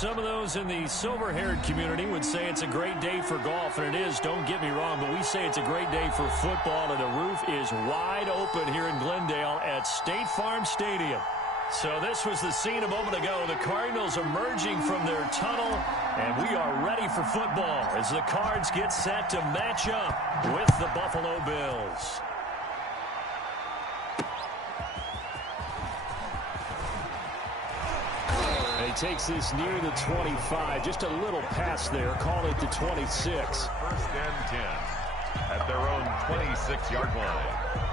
Some of those in the silver-haired community would say it's a great day for golf, and it is, don't get me wrong, but we say it's a great day for football, and the roof is wide open here in Glendale at State Farm Stadium. So this was the scene a moment ago. The Cardinals emerging from their tunnel, and we are ready for football as the Cards get set to match up with the Buffalo Bills. He takes this near the 25, just a little pass there, call it the 26. First and 10 at their own 26-yard line.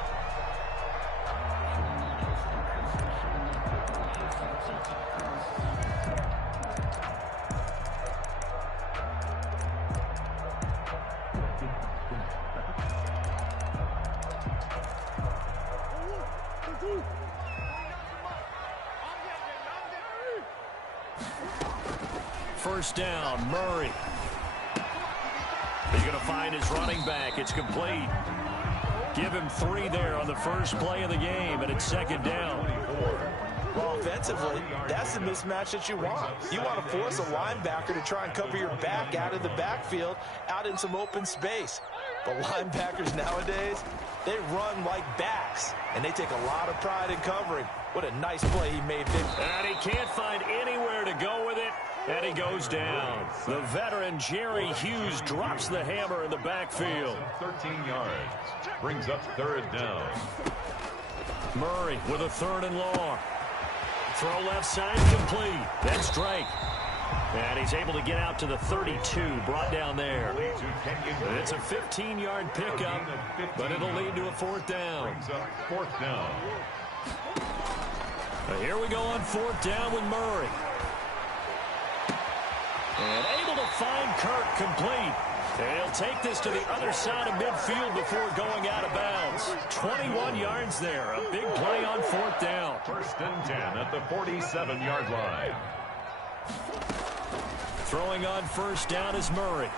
First down, Murray. He's going to find his running back. It's complete. Give him 3 there on the first play of the game, and it's second down. Well, offensively, that's the mismatch that you want. You want to force a linebacker to try and cover your back out of the backfield, out in some open space. But linebackers nowadays, they run like backs, and they take a lot of pride in covering. What a nice play he made there. And he can't find anywhere to go with it. And he goes down. The veteran Jerry Hughes drops the hammer in the backfield. 13 yards. Brings up third down. Murray with a 3rd and long. Throw left side complete. That's Drake. And he's able to get out to the 32. Brought down there. It's a 15-yard pickup, but it'll lead to a 4th down. Brings up 4th down. Here we go on 4th down with Murray. And able to find Kirk complete. And he'll take this to the other side of midfield before going out of bounds. 21 yards there. A big play on 4th down. First and 10 at the 47-yard line. Throwing on first down is Murray.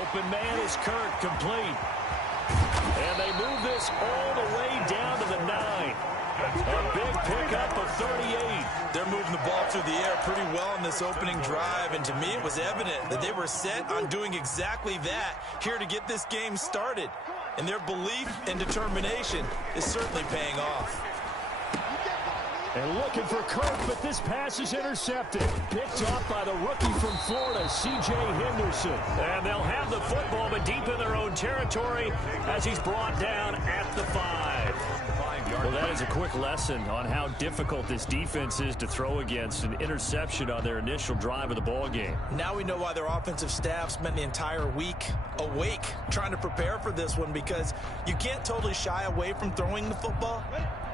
Open man is Kirk complete. And they move this all the way down to the 9. A big pickup of 38. They're moving the ball through the air pretty well in this opening drive, and to me it was evident that they were set on doing exactly that here to get this game started. And their belief and determination is certainly paying off. And looking for Kirk, but this pass is intercepted. Picked off by the rookie from Florida, C.J. Henderson. And they'll have the football, but deep in their own territory as he's brought down at the 5. Well, that is a quick lesson on how difficult this defense is to throw against. An interception on their initial drive of the ball game. Now we know why their offensive staff spent the entire week awake trying to prepare for this one, because you can't totally shy away from throwing the football.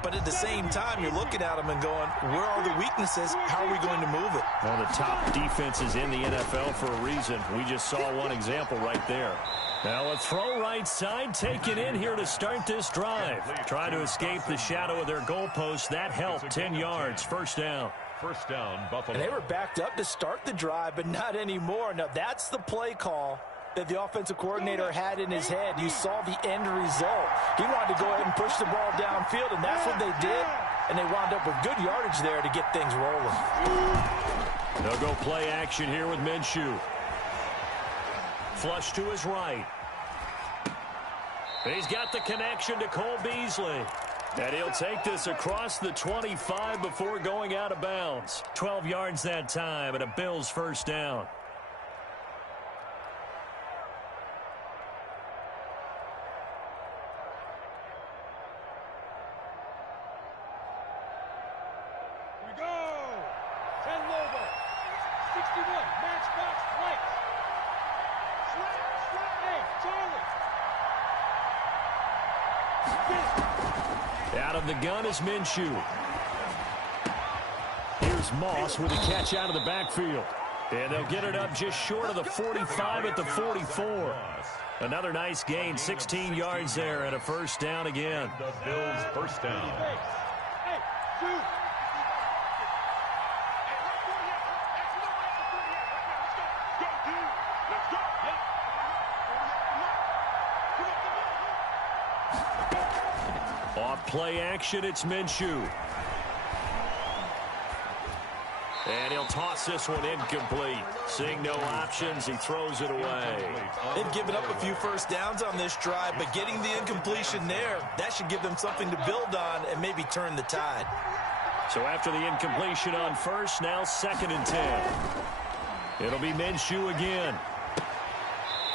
But at the same time, you're looking at them and going, where are the weaknesses? How are we going to move it? One of the top defenses in the NFL for a reason. We just saw one example right there. Now a throw right side taken in here to start this drive. Trying to escape the shadow of their goalpost. That helped. 10 yards. First down. First down, Buffalo. And they were backed up to start the drive, but not anymore. Now that's the play call that the offensive coordinator had in his head. You saw the end result. He wanted to go ahead and push the ball downfield, and that's what they did. And they wound up with good yardage there to get things rolling. They'll go play action here with Minshew. Flush to his right. He's got the connection to Cole Beasley. And he'll take this across the 25 before going out of bounds. 12 yards that time, and a Bills first down. Here we go. 10 Lobo. 61. Matchbox right. Hey, Charlie. Out of the gun is Minshew. Here's Moss with a catch out of the backfield. And they'll get it up just short of the 45 at the 44. Another nice gain, 16 yards there, and a first down again. The Bills first down. Hey, shoot. Off play action, it's Minshew. And he'll toss this one incomplete. Seeing no options, he throws it away. They've given up a few first downs on this drive, but getting the incompletion there, that should give them something to build on and maybe turn the tide. So after the incompletion on first, now 2nd and 10. It'll be Minshew again.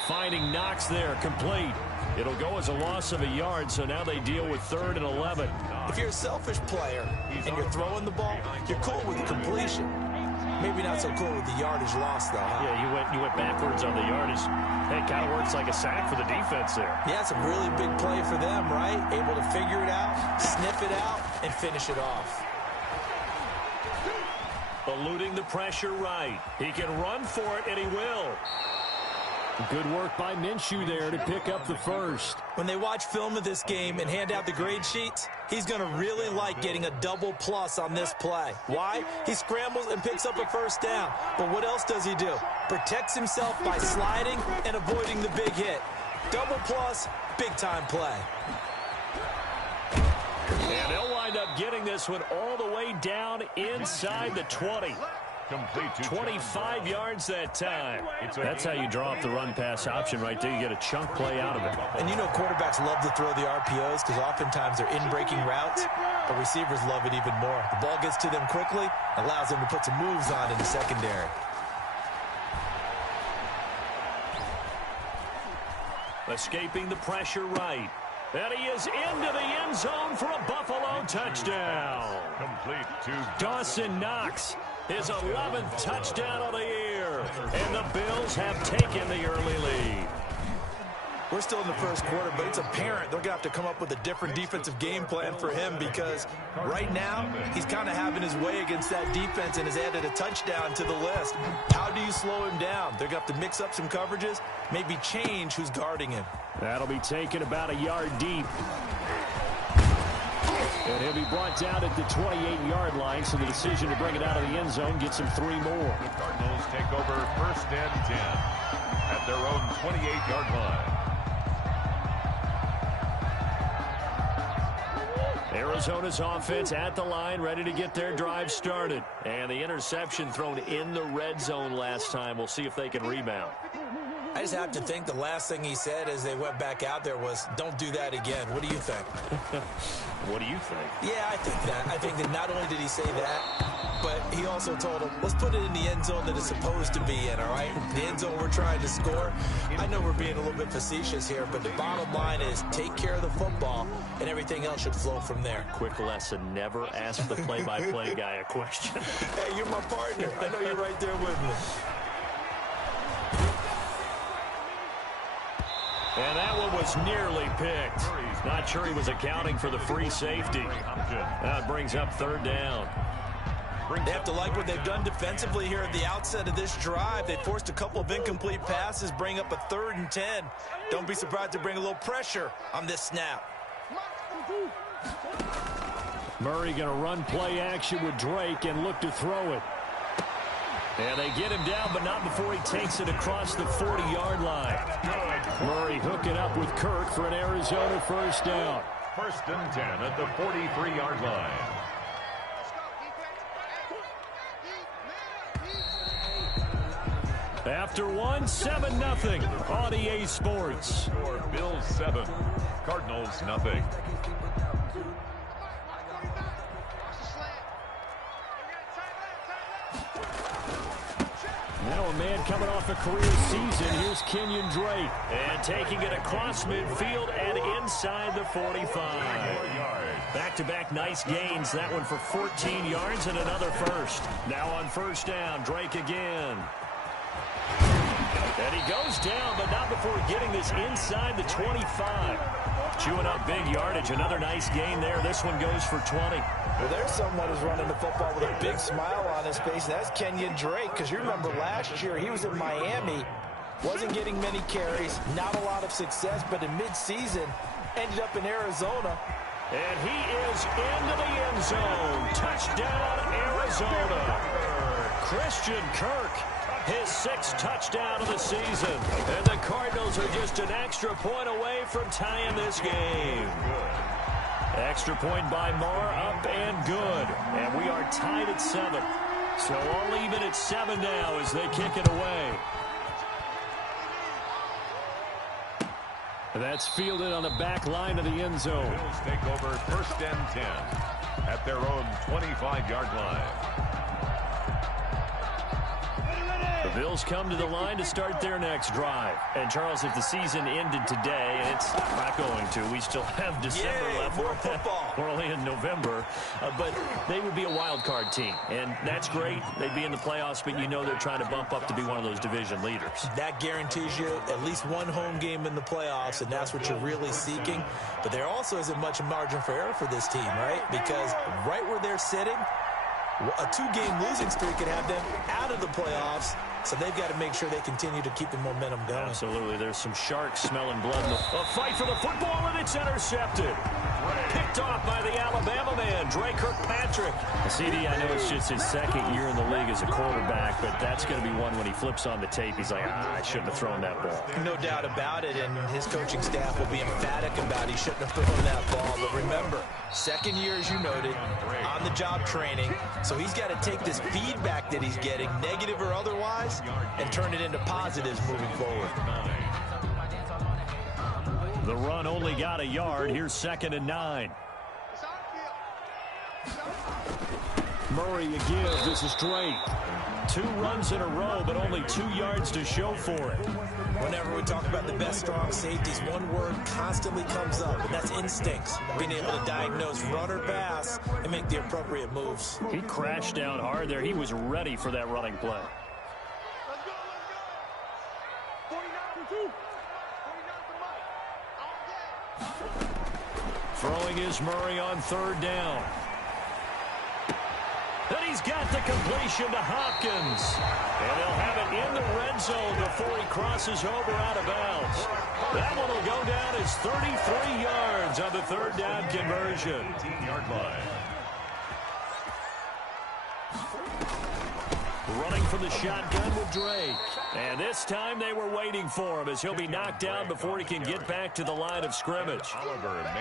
Finding Knox there, complete. It'll go as a loss of a yard, so now they deal with 3rd and 11. If you're a selfish player and you're throwing the ball, you're cool with the completion. Maybe not so cool with the yardage loss, though, huh? Yeah, you went backwards on the yardage. Hey, it kind of works like a sack for the defense there. Yeah, it's a really big play for them, right? Able to figure it out, sniff it out, and finish it off. Eluding the pressure right. He can run for it, and he will. Good work by Minshew there to pick up the first. When they watch film of this game and hand out the grade sheets, he's going to really like getting a double plus on this play. Why? He scrambles and picks up a first down. But what else does he do? Protects himself by sliding and avoiding the big hit. Double plus, big-time play. And they'll wind up getting this one all the way down inside the 20. Complete to 25 yards that time. That's how you draw up the run-pass option right there. You get a chunk play out of it. And you know quarterbacks love to throw the RPOs because oftentimes they're in-breaking routes, but receivers love it even more. The ball gets to them quickly, allows them to put some moves on in the secondary. Escaping the pressure right. And he is into the end zone for a Buffalo touchdown. complete to Dawson Knox, his 11th touchdown of the year. And the Bills have taken the early lead. We're still in the first quarter, but it's apparent they're going to have to come up with a different defensive game plan for him because right now he's kind of having his way against that defense and has added a touchdown to the list. How do you slow him down? They're going to have to mix up some coverages, maybe change who's guarding him. That'll be taken about a yard deep. And he'll be brought down at the 28-yard line, so the decision to bring it out of the end zone gets him 3 more. the Cardinals take over 1st and 10 at their own 28-yard line. Arizona's offense at the line, ready to get their drive started. And the interception thrown in the red zone last time. We'll see if they can rebound. I just have to think the last thing he said as they went back out there was, don't do that again. What do you think? What do you think? Yeah, I think that. I think that not only did he say that, but he also told him, let's put it in the end zone that it's supposed to be in, all right? The end zone we're trying to score. I know we're being a little bit facetious here, but the bottom line is take care of the football, and everything else should flow from there. Quick lesson, never ask the play-by-play guy a question. Hey, you're my partner. I know you're right there with me. And that one was nearly picked. Not sure he was accounting for the free safety. That brings up 3rd down. They have to like what they've done defensively here at the outset of this drive. They forced a couple of incomplete passes, bring up a 3rd and 10. Don't be surprised to bring a little pressure on this snap. Murray going to run play action with Drake and look to throw it. And they get him down, but not before he takes it across the 40-yard line. Murray hooking up with Kirk for an Arizona 1st down. 1st and 10 at the 43-yard line. After one, 7-0 on EA Sports. Score Bills 7, Cardinals nothing. Now a man coming off a career season. Here's Kenyon Drake. And taking it across midfield and inside the 45. Back-to-back nice gains. That one for 14 yards and another first. Now on 1st down, Drake again. And he goes down, but not before getting this inside the 25. Chewing up big yardage. Another nice gain there. This one goes for 20. Well, there's someone who's running the football with a big smile on his face. That's Kenyon Drake, because you remember last year he was in Miami, wasn't getting many carries, not a lot of success, but in midseason ended up in Arizona. And he is into the end zone. Touchdown, Arizona. Christian Kirk, his 6th touchdown of the season. And the Cardinals are just an extra point away from tying this game. Extra point by Marr, up and good. And we are tied at 7. So all even at 7 now as they kick it away. That's fielded on the back line of the end zone. Bills take over 1st and 10 at their own 25-yard line. The Bills come to the line to start their next drive. And, Charles, if the season ended today, and it's not going to, we still have December left. More football. We're only in November. But they would be a wild card team. And that's great. They'd be in the playoffs, but you know they're trying to bump up to be one of those division leaders. That guarantees you at least one home game in the playoffs, and that's what you're really seeking. But there also isn't much margin for error for this team, right? Because right where they're sitting, a 2-game losing streak could have them out of the playoffs. So they've got to make sure they continue to keep the momentum going. Absolutely. There's some sharks smelling blood. A fight for the football, and it's intercepted. Picked off by the Alabama man, Dre Kirkpatrick. CD, I know it's just his second year in the league as a quarterback, but that's going to be one when he flips on the tape. He's like, I shouldn't have thrown that ball. No doubt about it, and his coaching staff will be emphatic about he shouldn't have thrown that ball. But remember, second year, as you noted, on-the-job training. So he's got to take this feedback that he's getting, negative or otherwise, and turn it into positives moving forward. The run only got a yard. Here's 2nd and 9. Murray again. This is Drake. 2 runs in a row, but only 2 yards to show for it. Whenever we talk about the best strong safeties, one word constantly comes up, and that's instincts. Being able to diagnose run or pass and make the appropriate moves. He crashed down hard there. He was ready for that running play. Throwing is Murray on 3rd down. And he's got the completion to Hopkins. And he'll have it in the red zone before he crosses over out of bounds. That one will go down as 33 yards on the 3rd down conversion. 18-yard line. Running from the shotgun with Drake. And this time they were waiting for him as he'll be knocked down before he can get back to the line of scrimmage.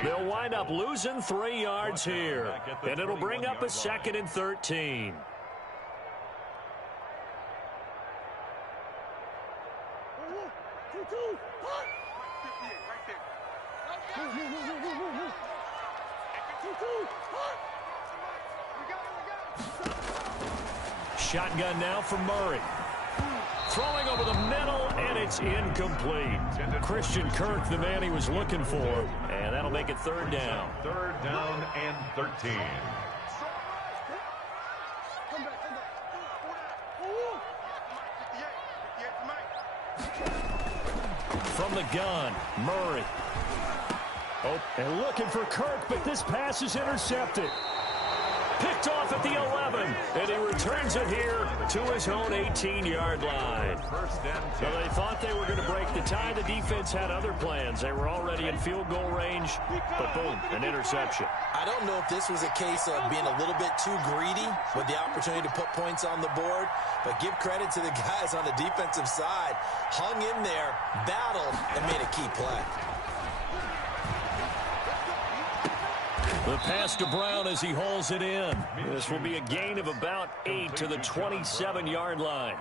They'll wind up losing 3 yards here. And it'll bring up a 2nd and 13. Shotgun now for Murray. Throwing over the middle, and it's incomplete. Christian Kirk, the man he was looking for, and that'll make it 3rd down. 3rd down and 13. From the gun, Murray. Oh, and looking for Kirk, but this pass is intercepted. Picked off at the 11, and he returns it here to his own 18-yard line. So they thought they were going to break the tie. The defense had other plans. They were already in field goal range, but boom, an interception. I don't know if this was a case of being a little bit too greedy with the opportunity to put points on the board, but give credit to the guys on the defensive side. Hung in there, battled, and made a key play. The pass to Brown as he hauls it in. This will be a gain of about 8 to the 27-yard line.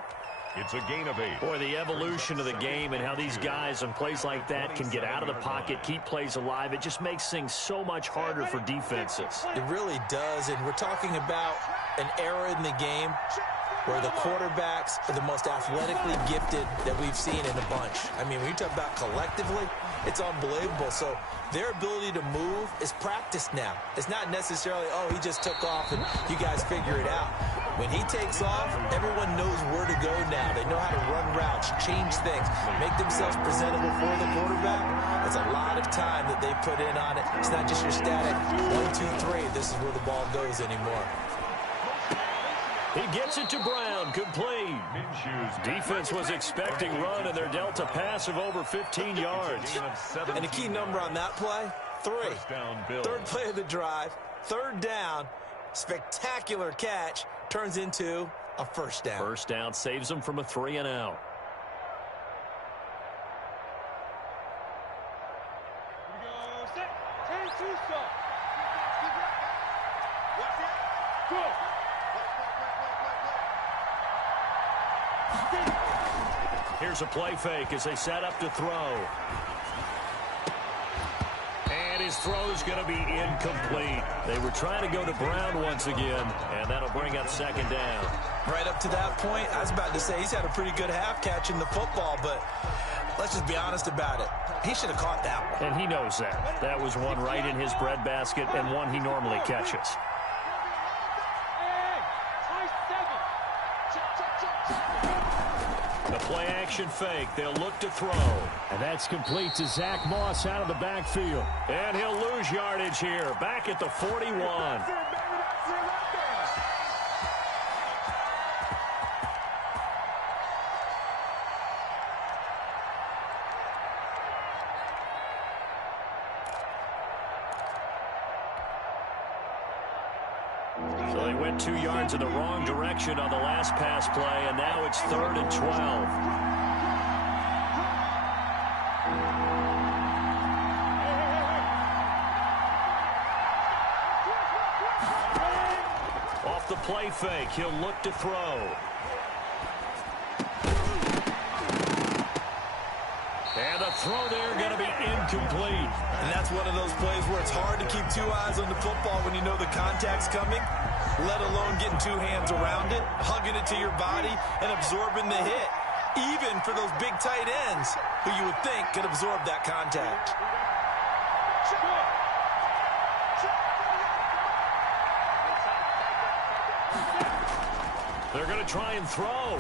It's a gain of 8. Boy, the evolution of the game and how these guys on plays like that can get out of the pocket, keep plays alive, it just makes things so much harder for defenses. It really does, and we're talking about an era in the game where the quarterbacks are the most athletically gifted that we've seen in a bunch. I mean, when you talk about collectively, it's unbelievable. So their ability to move is practiced now. It's not necessarily, oh, he just took off and you guys figure it out. When he takes off, everyone knows where to go now. They know how to run routes, change things, make themselves presentable for the quarterback. It's a lot of time that they put in on it. It's not just your static 1, 2, 3. This is where the ball goes anymore. He gets it to Brown, complete. Defense was expecting run, and they're dealt a pass of over 15 yards. And the key number on that play, 3. 3rd play of the drive, 3rd down, spectacular catch, turns into a 1st down. 1st down saves them from a 3 and out. Here we go. Set. 10-2 stop. Go. Here's a play fake as they set up to throw. And his throw is going to be incomplete. They were trying to go to Brown once again, and that'll bring up second down. Right up to that point, I was about to say he's had a pretty good half catching the football, but let's just be honest about it. He should have caught that one. And he knows that. That was one right in his breadbasket and one he normally catches. The play action fake. They'll look to throw. And that's complete to Zach Moss out of the backfield. And he'll lose yardage here. Back at the 41. So they went 2 yards in the wrong direction on the last pass play, and now it's 3rd and 12. Off the play fake, he'll look to throw. And the throw there going to be incomplete. And that's one of those plays where it's hard to keep 2 eyes on the football when you know the contact's coming, let alone getting 2 hands around it, hugging it to your body, and absorbing the hit, even for those big tight ends who you would think could absorb that contact. They're going to try and throw.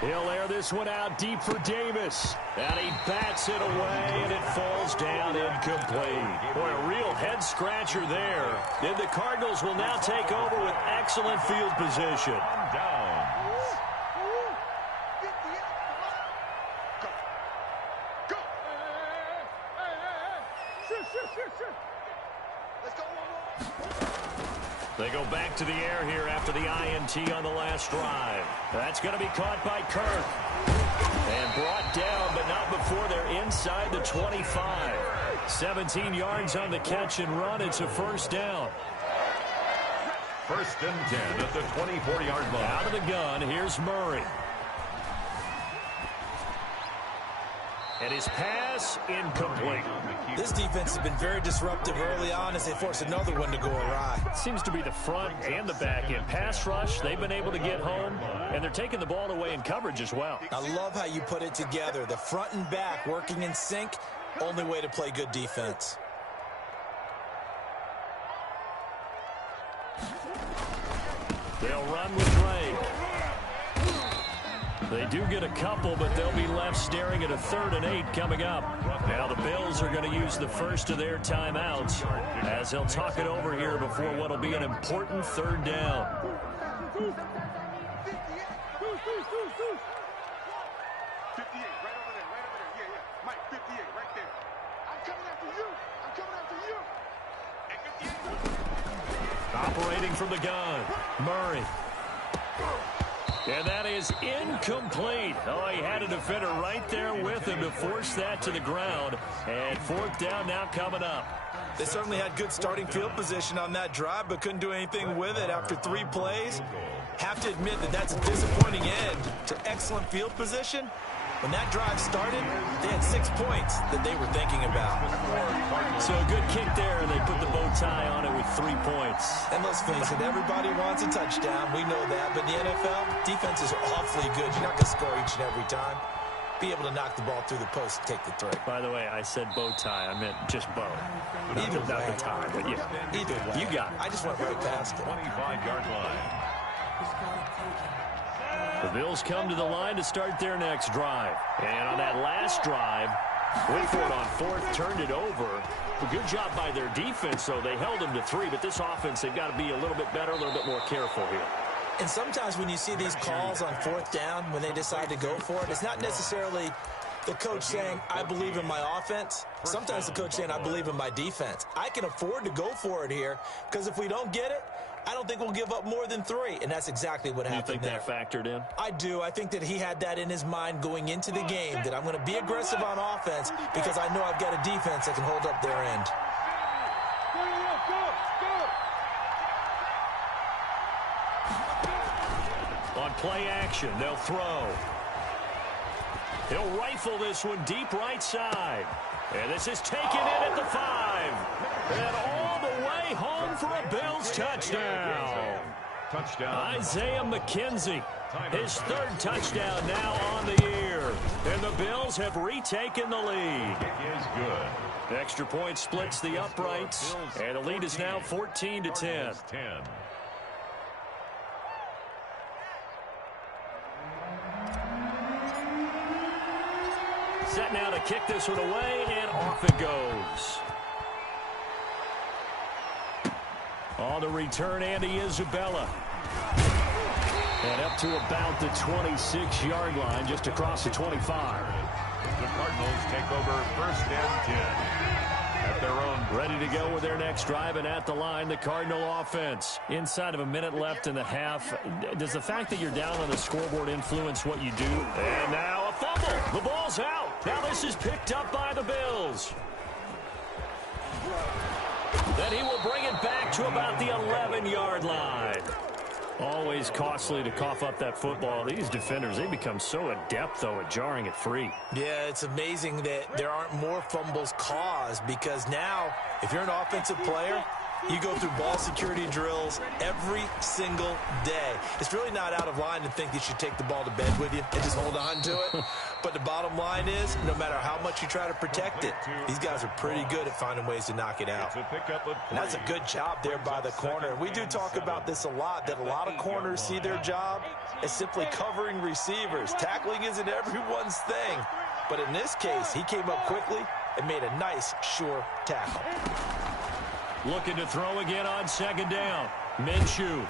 He'll air this one out deep for Davis. And he bats it away, and it falls down incomplete. Boy, a real head-scratcher there. Then the Cardinals will now take over with excellent field position. Down. They go back to the air here after the INT on the last drive. That's going to be caught by Kirk. And brought down, but not before they're inside the 25. 17 yards on the catch and run. It's a first down. 1st and 10 at the 24-yard line. Out of the gun, here's Murray. And his pass incomplete. This defense has been very disruptive early on as they force another one to go awry. Seems to be the front and the back end. Pass rush, they've been able to get home, and they're taking the ball away in coverage as well. I love how you put it together. The front and back working in sync, only way to play good defense. They'll run with Drake. They do get a couple, but they'll be left staring at a 3rd and 8 coming up. Now the Bills are going to use the first of their timeouts as they'll talk it over here before what will be an important 3rd down. 58, right over there, yeah, Mike, 58, right there. I'm coming after you, Operating from the gun, Murray. And that is incomplete. Oh, he had a defender right there with him to force that to the ground. And 4th down now coming up. They certainly had good starting field position on that drive, but couldn't do anything with it after 3 plays. Have to admit that that's a disappointing end to excellent field position. When that drive started, they had 6 points that they were thinking about. So a good kick there, and they put the bow tie on it with 3 points. And let's face it, everybody wants a touchdown. We know that. But in the NFL, defenses are awfully good. You're not going to score each and every time. Be able to knock the ball through the post and take the 3. By the way, I said bow tie. I meant just bow. Either not way. the tie, but yeah. Either way. You got it. I just went right past it. 25-yard line. The Bills come to the line to start their next drive. And on that last drive, went for it on 4th, turned it over. A good job by their defense, though. They held them to 3, but this offense, they've got to be a little bit better, a little bit more careful here. And sometimes when you see these calls on 4th down, when they decide to go for it, it's not necessarily the coach saying, I believe in my offense. Sometimes the coach saying, I believe in my defense. I can afford to go for it here because if we don't get it, I don't think we'll give up more than 3, and that's exactly what happened there. You think that factored in? I do. I think that he had that in his mind going into the game, that I'm going to be aggressive on offense because I know I've got a defense that can hold up their end. go. On On play action, they'll throw. He'll rifle this one deep right side. And this is taken in at the 5. And all the way home for a Bills touchdown. Isaiah McKenzie, his 3rd touchdown now on the year. And the Bills have retaken the lead. It is good. The extra point splits the uprights. And the lead is now 14-10. Set now to kick this one away, and off it goes. On the return, Andy Isabella. And up to about the 26-yard line, just across the 25. The Cardinals take over 1st and 10 at their own. Ready to go with their next drive, and at the line, the Cardinal offense. Inside of a minute left in the half, does the fact that you're down on the scoreboard influence what you do? And now a fumble. The ball's out. Now this is picked up by the Bills. Then he will bring it back to about the 11-yard line. Always costly to cough up that football. These defenders, they become so adept, though, at jarring it free. Yeah, it's amazing that there aren't more fumbles caused, because now, if you're an offensive player, you go through ball security drills every single day. It's really not out of line to think you should take the ball to bed with you and just hold on to it. But the bottom line is, no matter how much you try to protect it, these guys are pretty good at finding ways to knock it out. And that's a good job there by the corner. We do talk about this a lot, that a lot of corners see their job as simply covering receivers. Tackling isn't everyone's thing. But in this case, he came up quickly and made a nice, sure tackle. Looking to throw again on 2nd down. Minshew.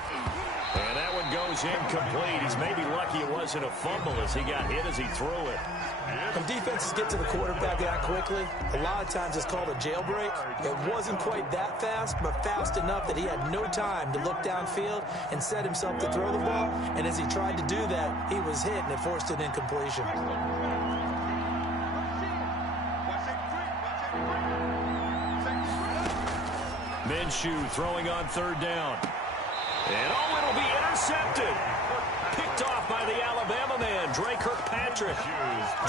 And that one goes incomplete. He's maybe lucky it wasn't a fumble as he got hit as he threw it. When defenses get to the quarterback that quickly, a lot of times it's called a jailbreak. It wasn't quite that fast, but fast enough that he had no time to look downfield and set himself to throw the ball. And as he tried to do that, he was hit and it forced an incompletion. Minshew throwing on 3rd down. And oh, it'll be intercepted. Picked off by the Alabama man, Dre Kirkpatrick.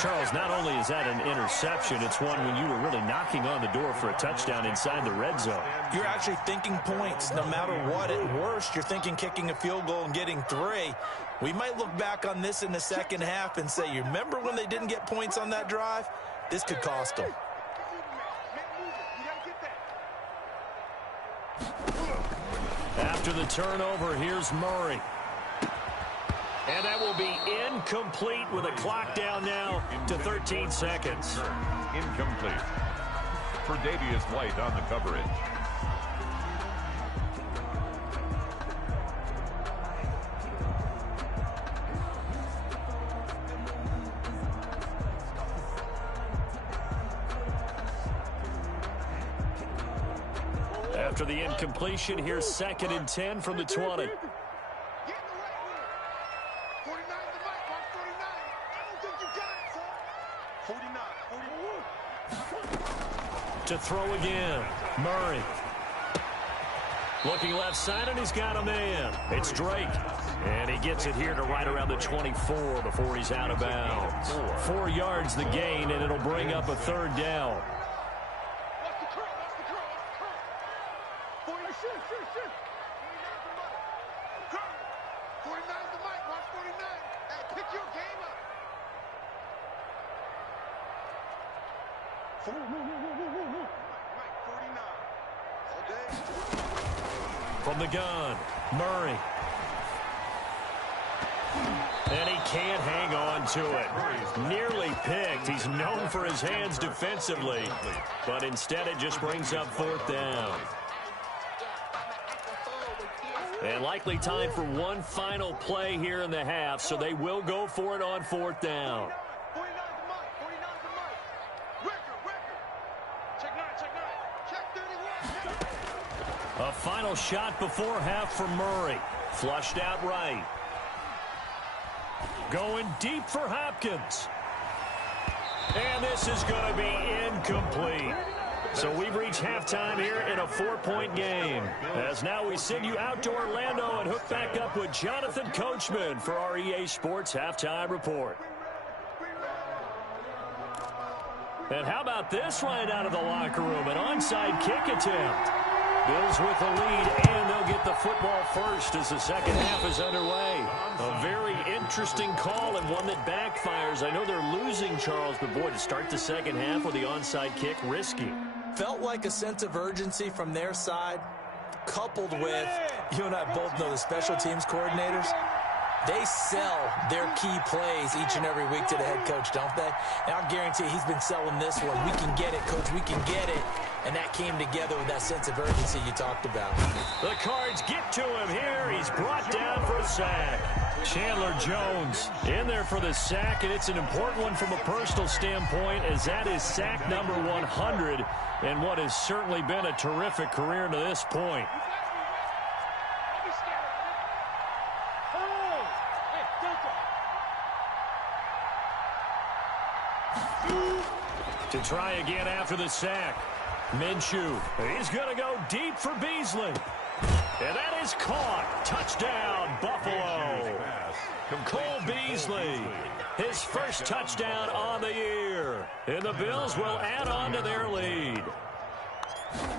Charles, not only is that an interception, it's one when you were really knocking on the door for a touchdown inside the red zone. You're actually thinking points no matter what. At worst, you're thinking kicking a field goal and getting 3. We might look back on this in the second half and say, you remember when they didn't get points on that drive? This could cost them. After the turnover, here's Murray. And that will be incomplete with a clock down now to 13 seconds. Incomplete. For Davius White on the coverage. After the incompletion, here's 2nd and 10 from the 20. To throw again, Murray. Looking left side, and he's got a man. It's Drake. And he gets it here to right around the 24 before he's out of bounds. 4 yards the gain, and it'll bring up a 3rd down. From the gun, Murray. And he can't hang on to it. Nearly picked. He's known for his hands defensively, but instead it just brings up 4th down. And likely time for one final play here in the half, so they will go for it on 4th down. A final shot before half for Murray. Flushed out right. Going deep for Hopkins. And this is going to be incomplete. So we've reached halftime here in a 4-point game. As now we send you out to Orlando and hook back up with Jonathan Coachman for our EA Sports Halftime Report. And how about this right out of the locker room? An onside kick attempt. Bills with the lead, and they'll get the football first as the second half is underway. A very interesting call and one that backfires. I know they're losing, Charles, but boy, to start the second half with the onside kick, risky. Felt like a sense of urgency from their side, coupled with, you and I both know the special teams coordinators, they sell their key plays each and every week to the head coach, don't they? And I'll guarantee he's been selling this one. We can get it, coach, we can get it. And that came together with that sense of urgency you talked about. The Cards get to him here. He's brought down for a sack. Chandler Jones in there for the sack, and it's an important one from a personal standpoint, as that is sack number 100 and what has certainly been a terrific career to this point. To try again after the sack. Minshew, he's going to go deep for Beasley. And that is caught. Touchdown, Buffalo. Cole Beasley, his first touchdown on the year. And the Bills will add on to their lead.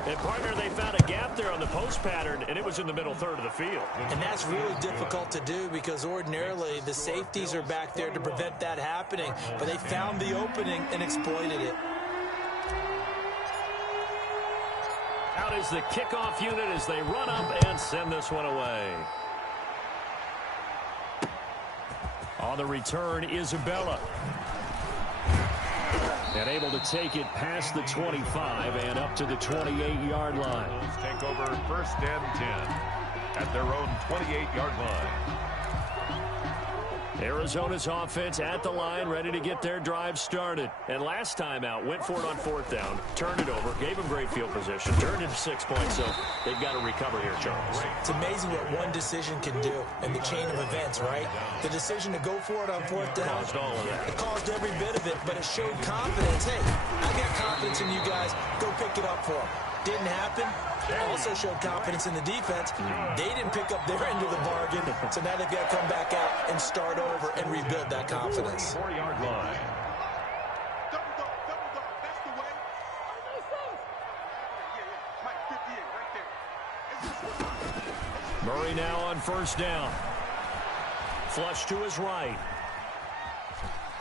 And, partner, they found a gap there on the post pattern, and it was in the middle third of the field. And that's really difficult to do because ordinarily the safeties are back there to prevent that happening. But they found the opening and exploited it. Out is the kickoff unit as they run up and send this one away. On the return, Isabella. And able to take it past the 25 and up to the 28-yard line. Take over first and 10 at their own 28-yard line. Arizona's offense at the line, ready to get their drive started. And last time out, went for it on fourth down, turned it over, gave them great field position, turned into 6 points, so they've got to recover here, Charles. It's amazing what one decision can do in the chain of events, right? The decision to go for it on fourth down. Caused all of that. It caused every bit of it, but it showed confidence. Hey, I got confidence in you guys. Go pick it up for them. Didn't happen. Also showed confidence in the defense. They didn't pick up their end of the bargain, so now they've got to come back out and start over and rebuild that confidence. 4-yard line. Double dog, that's the way. Mike 58 right there. Murray now on first down. Flush to his right.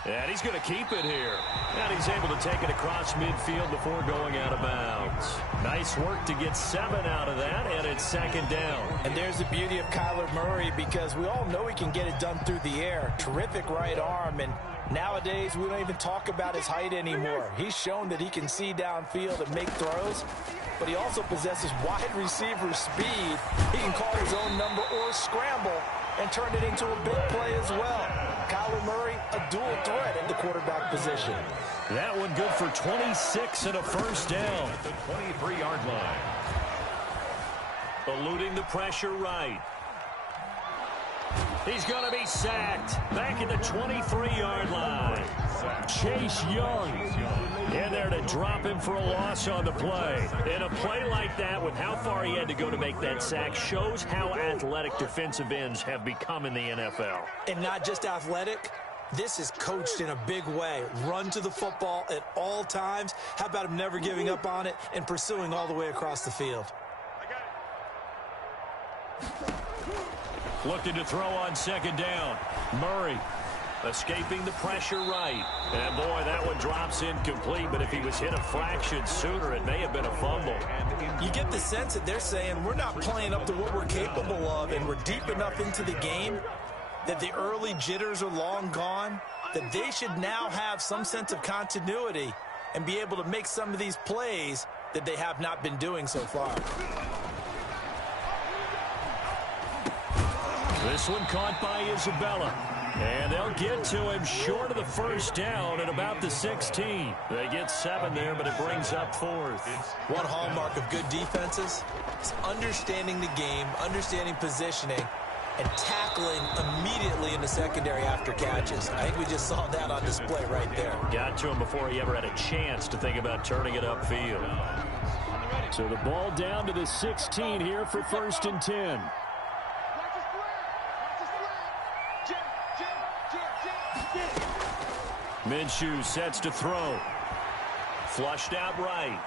And he's going to keep it here. And he's able to take it across midfield before going out of bounds. Nice work to get 7 out of that, and it's second down. And there's the beauty of Kyler Murray, because we all know he can get it done through the air. Terrific right arm, and nowadays we don't even talk about his height anymore. He's shown that he can see downfield and make throws, but he also possesses wide receiver speed. He can call his own number or scramble and turn it into a big play as well. Kyler Murray, a dual threat at the quarterback position. That one good for 26 and a first down. The 23-yard line. Eluding the pressure right. He's going to be sacked. Back at the 23-yard line. Chase Young in there to drop him for a loss on the play. And a play like that, with how far he had to go to make that sack, shows how athletic defensive ends have become in the NFL. And not just athletic, this is coached in a big way. Run to the football at all times. How about him never giving up on it and pursuing all the way across the field? Looking to throw on second down. Murray escaping the pressure right. And boy, that one drops incomplete, but if he was hit a fraction sooner, it may have been a fumble. You get the sense that they're saying we're not playing up to what we're capable of, and we're deep enough into the game that the early jitters are long gone, that they should now have some sense of continuity and be able to make some of these plays that they have not been doing so far. This one caught by Isabella. And they'll get to him short of the first down at about the 16. They get 7 there, but it brings up 4th. One hallmark of good defenses is understanding the game, understanding positioning, and tackling immediately in the secondary after catches. I think we just saw that on display right there. Got to him before he ever had a chance to think about turning it upfield. So the ball down to the 16 here for 1st and 10. Minshew sets to throw. Flushed out right.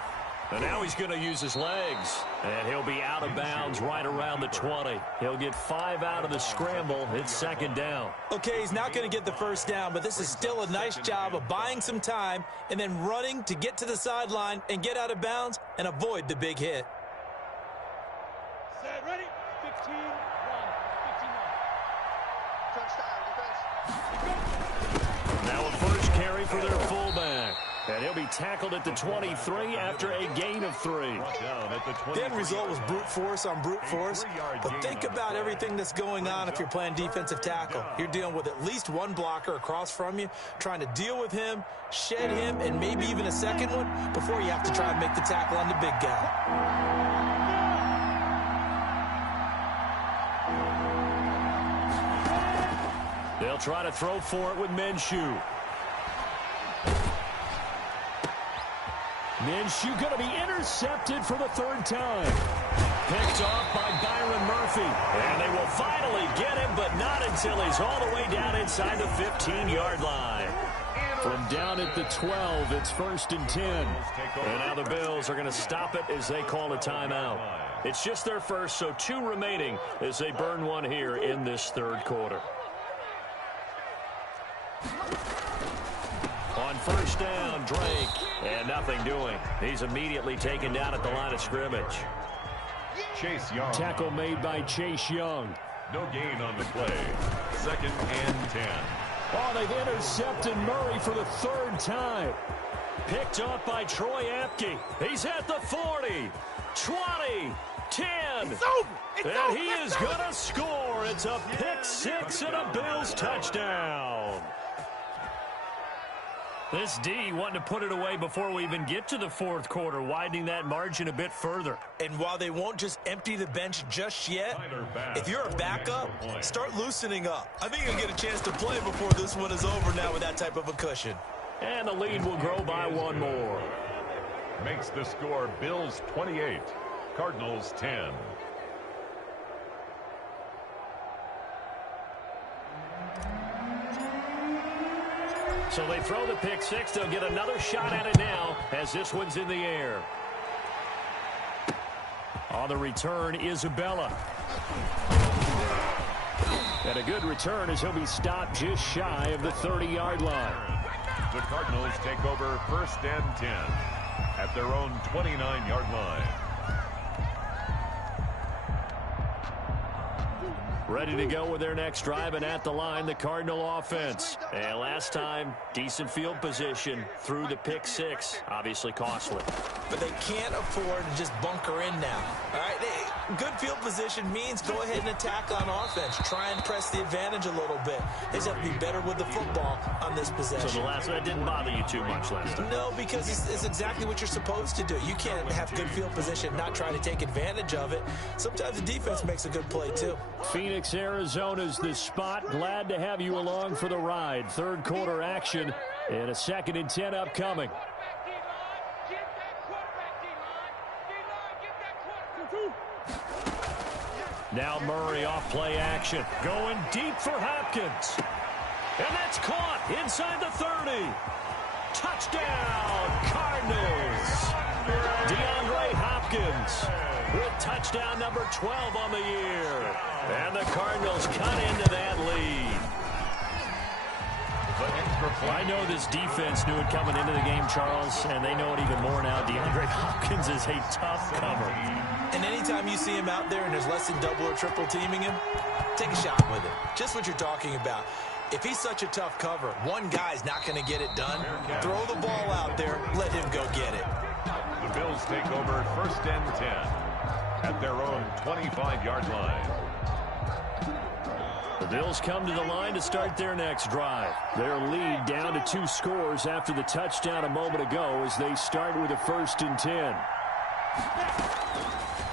And now he's going to use his legs. And he'll be out of bounds right around the 20. He'll get 5 out of the scramble. It's 2nd down. Okay, he's not going to get the 1st down, but this is still a nice job of buying some time and then running to get to the sideline and get out of bounds and avoid the big hit. Set, ready? 15, 1, 15, 1. Touchdown, defense. Now a first carry for their fullback. And he'll be tackled at the 23 after a gain of 3. The end result was brute force on brute force. But think about everything that's going on if you're playing defensive tackle. You're dealing with at least one blocker across from you, trying to deal with him, shed him, and maybe even a second one before you have to try and make the tackle on the big guy. They'll try to throw for it with Minshew. Minshew going to be intercepted for the 3rd time. Picked off by Byron Murphy. And they will finally get him, but not until he's all the way down inside the 15-yard line. From down at the 12, it's 1st and 10. And now the Bills are going to stop it as they call a timeout. It's just their first, so 2 remaining as they burn one here in this 3rd quarter. On 1st down, Drake, and nothing doing. He's immediately taken down at the line of scrimmage. Chase Young. Tackle made by Chase Young. No gain on the play. 2nd and 10. Oh, they've intercepted Murray for the 3rd time. Picked up by Troy Apke. He's at the 40, 20, 10. And he is going to score. It's a pick 6 and a Bills touchdown. This D wanting to put it away before we even get to the 4th quarter, widening that margin a bit further. And while they won't just empty the bench just yet, if you're a backup, start loosening up. I think you'll get a chance to play before this one is over now with that type of a cushion. And the lead will grow by 1 more. Makes the score Bills 28, Cardinals 10. So they throw the pick 6. They'll get another shot at it now as this one's in the air. On the return, Isabella. And a good return as he'll be stopped just shy of the 30-yard line. The Cardinals take over 1st and 10 at their own 29-yard line. Ready to go with their next drive, and at the line, the Cardinal offense. And last time, decent field position through the pick 6. Obviously costly. But they can't afford to just bunker in now. All right, good field position means go ahead and attack on offense. Try and press the advantage a little bit. They just have to be better with the football on this possession. So the last one didn't bother you too much last time? No, because it's exactly what you're supposed to do. You can't have good field position, not try to take advantage of it. Sometimes the defense makes a good play, too. Phoenix, Arizona's the spot. Glad to have you along for the ride. 3rd quarter action and a 2nd and 10 upcoming. Now Murray off play action. Going deep for Hopkins. And that's caught inside the 30. Touchdown, Cardinals. DeAndre Hopkins with touchdown number 12 on the year. And the Cardinals cut into that lead. I know this defense knew it coming into the game, Charles, and they know it even more now. DeAndre Hopkins is a tough cover. And anytime you see him out there and there's less than double or triple teaming him, take a shot with him. Just what you're talking about. If he's such a tough cover, one guy's not going to get it done. Throw the ball out there. Let him go get it. The Bills take over 1st and 10 at their own 25-yard line. The Bills come to the line to start their next drive. Their lead down to 2 scores after the touchdown a moment ago as they start with a 1st and 10.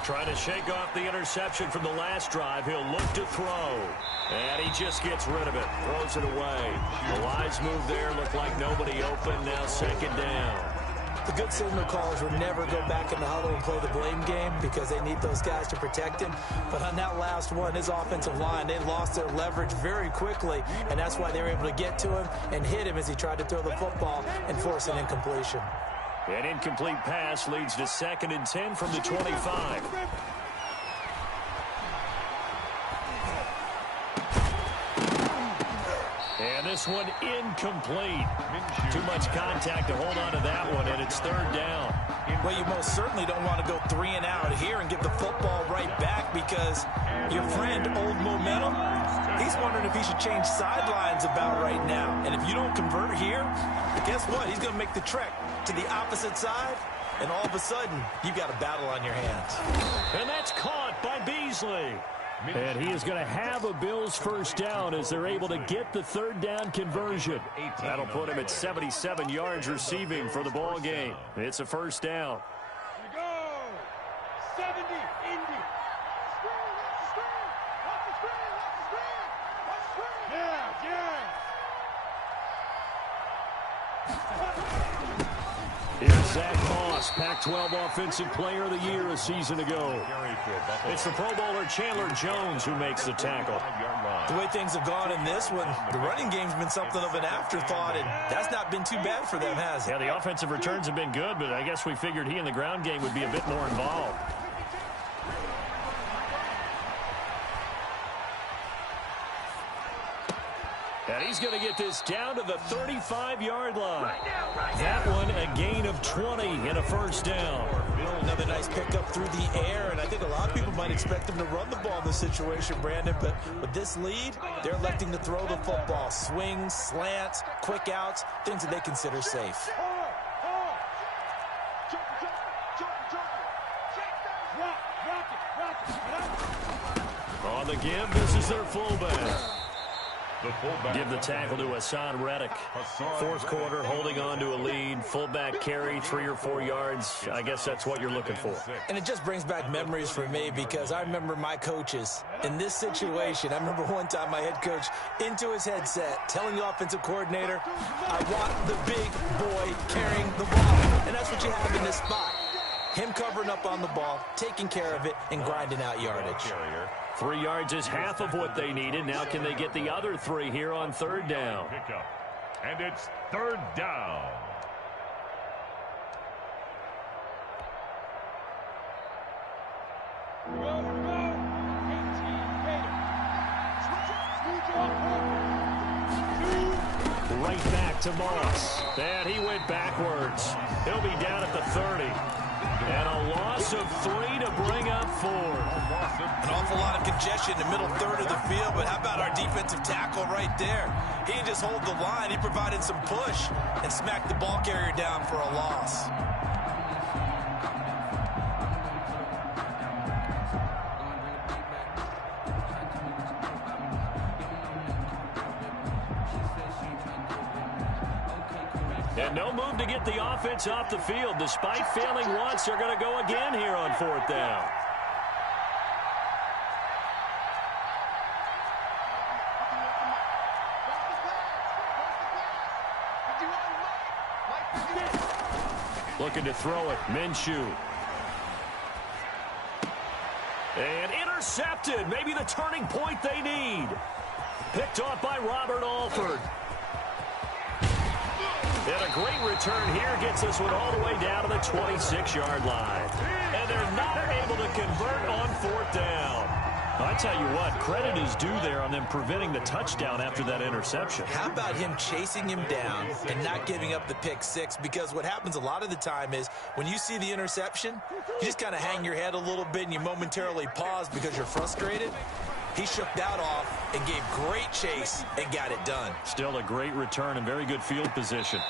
Trying to shake off the interception from the last drive. He'll look to throw. And he just gets rid of it. Throws it away. The wise move there. Looked like nobody open. Now second down. The good signal callers will never go back in the huddle and play the blame game because they need those guys to protect him. But on that last one, his offensive line, they lost their leverage very quickly, and that's why they were able to get to him and hit him as he tried to throw the football and force an incompletion. An incomplete pass leads to 2nd and 10 from the 25. And this one incomplete. Too much contact to hold on to that one, and it's 3rd down. Well, you most certainly don't want to go 3 and out here and give the football right back because your friend, Old Momentum, he's wondering if he should change sidelines about right now. And if you don't convert here, guess what? He's going to make the trek to the opposite side, and all of a sudden, you've got a battle on your hands. And that's caught by Beasley. And he is going to have a Bills first down as they're able to get the 3rd down conversion. That'll put him at 77 yards receiving for the ball game. It's a first down. Here we go. 70, Indy. Watch the screen. Yeah. Here's Zach Moss, Pac-12 Offensive Player of the Year a season ago. It's the Pro Bowler Chandler Jones who makes the tackle. The way things have gone in this one, the running game's been something of an afterthought, and that's not been too bad for them, has it? Yeah, the offensive returns have been good, but I guess we figured he in the ground game would be a bit more involved. And he's going to get this down to the 35-yard line. That one, a gain of 20 and a first down. Another nice pickup through the air, and I think a lot of people might expect him to run the ball in this situation, Brandon, but with this lead, they're electing to throw the football. Swings, slants, quick outs, things that they consider safe. On the give, this is their fullback. Give the tackle to Hassan Reddick. 4th quarter, holding on to a lead. Fullback carry, 3 or 4 yards. I guess that's what you're looking for. And it just brings back memories for me because I remember my coaches in this situation. I remember one time my head coach into his headset telling the offensive coordinator, I want the big boy carrying the ball. And that's what you have in this spot. Him covering up on the ball, taking care of it, and grinding out yardage. 3 yards is half of what they needed. Now can they get the other 3 here on 3rd down? And it's 3rd down. Right back to Moss. And he went backwards. He'll be down at the 30. And a loss of 3 to bring up 4. An awful lot of congestion in the middle third of the field, but how about our defensive tackle right there? He didn't just hold the line, he provided some push and smacked the ball carrier down for a loss. And no move to get the offense off the field. Despite failing once, they're going to go again here on 4th down. Looking to throw it. Minshew. And intercepted. Maybe the turning point they need. Picked off by Robert Alford. And a great return here gets this one all the way down to the 26-yard line. And they're not able to convert on 4th down. I tell you what, credit is due there on them preventing the touchdown after that interception. How about him chasing him down and not giving up the pick 6? Because what happens a lot of the time is when you see the interception, you just kind of hang your head a little bit and you momentarily pause because you're frustrated. He shook that off and gave great chase and got it done. Still a great return and very good field position.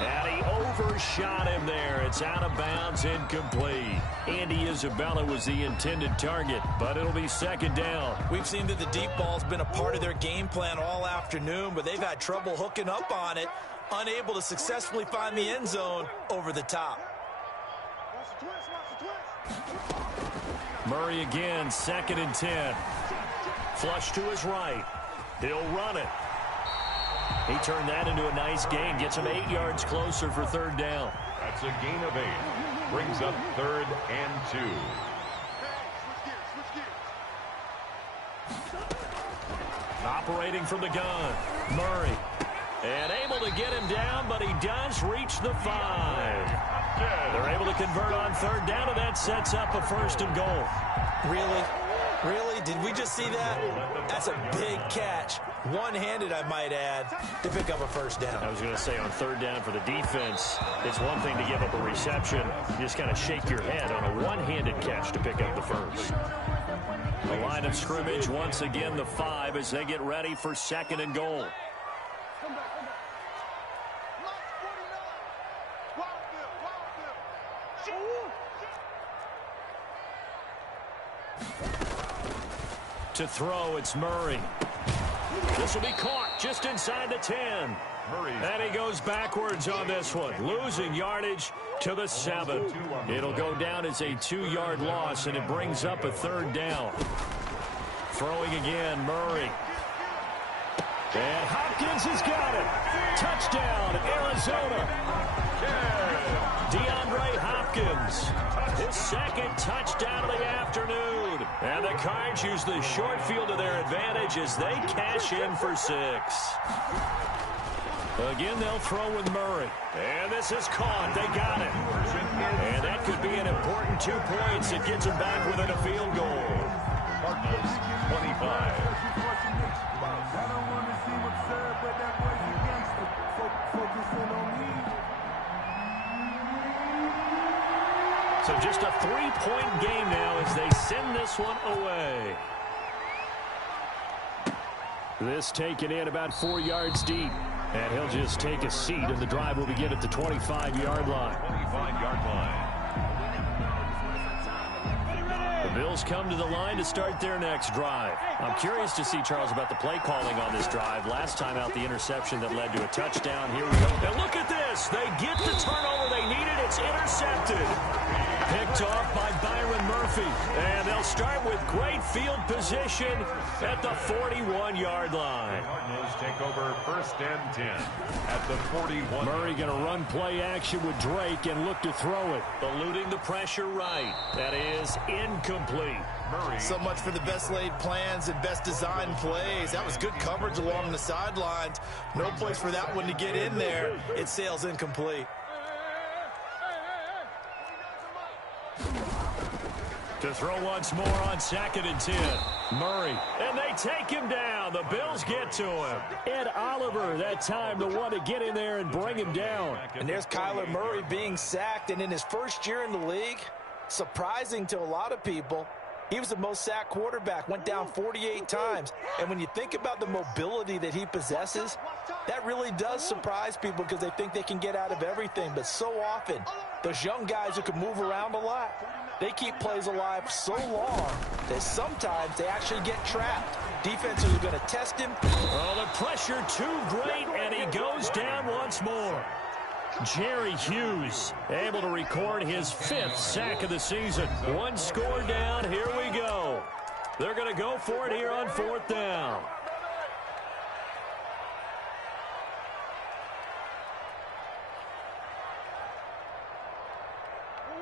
And he overshot him there. It's out of bounds, incomplete. Andy Isabella was the intended target, but it'll be 2nd down. We've seen that the deep ball's been a part of their game plan all afternoon, but they've had trouble hooking up on it, unable to successfully find the end zone over the top. Watch the twist, watch the twist. Murray again, 2nd and 10. Flush to his right. He'll run it. He turned that into a nice gain. Gets him 8 yards closer for 3rd down. That's a gain of 8. Brings up 3rd and 2. Operating from the gun. Murray. And able to get him down, but he does reach the 5. They're able to convert on 3rd down, and that sets up a 1st and goal. Really? Really? Did we just see that? That's a big catch. One-handed, I might add, to pick up a 1st down. I was going to say on 3rd down for the defense, it's one thing to give up a reception. You just kind of shake your head on a one-handed catch to pick up the 1st. The line of scrimmage, once again, the 5 as they get ready for 2nd and goal. To throw, it's Murray. This will be caught just inside the 10. And he goes backwards on this one, losing yardage to the 7. It'll go down as a 2-yard loss, and it brings up a 3rd down. Throwing again, Murray. And Hopkins has got it. Touchdown, Arizona. DeAndre Hopkins, his 2nd touchdown of the afternoon. And the Cards use the short field to their advantage as they cash in for 6. Again, they'll throw with Murray. And this is caught. They got it. And that could be an important 2 points. It gets them back within a field goal. Cardinals 25. So just a 3-point game now as they send this one away. This taken in about 4 yards deep. And he'll just take a seat, and the drive will begin at the 25-yard line. 25-yard line. The Bills come to the line to start their next drive. I'm curious to see, Charles, about the play calling on this drive. Last time out, the interception that led to a touchdown. Here we go. And look at this. They get the turnover they needed. It's intercepted. Picked off by Byron Murphy. And they'll start with great field position at the 41-yard line. Cardinals take over 1st and 10 at the 41. Murray going to run play action with Drake and look to throw it. Eluding the pressure right. That is incomplete. Murray. So much for the best laid plans and best designed plays. That was good coverage along the sidelines. No place for that one to get in there. It sails incomplete. To throw once more on 2nd and 10. Murray. And they take him down. The Bills get to him. Ed Oliver, that time, the one to get in there and bring him down. And there's Kyler Murray being sacked. And in his first year in the league, surprising to a lot of people, he was the most sacked quarterback, went down 48 times. And when you think about the mobility that he possesses, that really does surprise people because they think they can get out of everything. But so often, those young guys who can move around a lot, they keep plays alive so long that sometimes they actually get trapped. Defenses are going to test him. Oh, the pressure too great, and he goes down once more. Jerry Hughes able to record his 5th sack of the season. One score down. Here we go. They're going to go for it here on 4th down.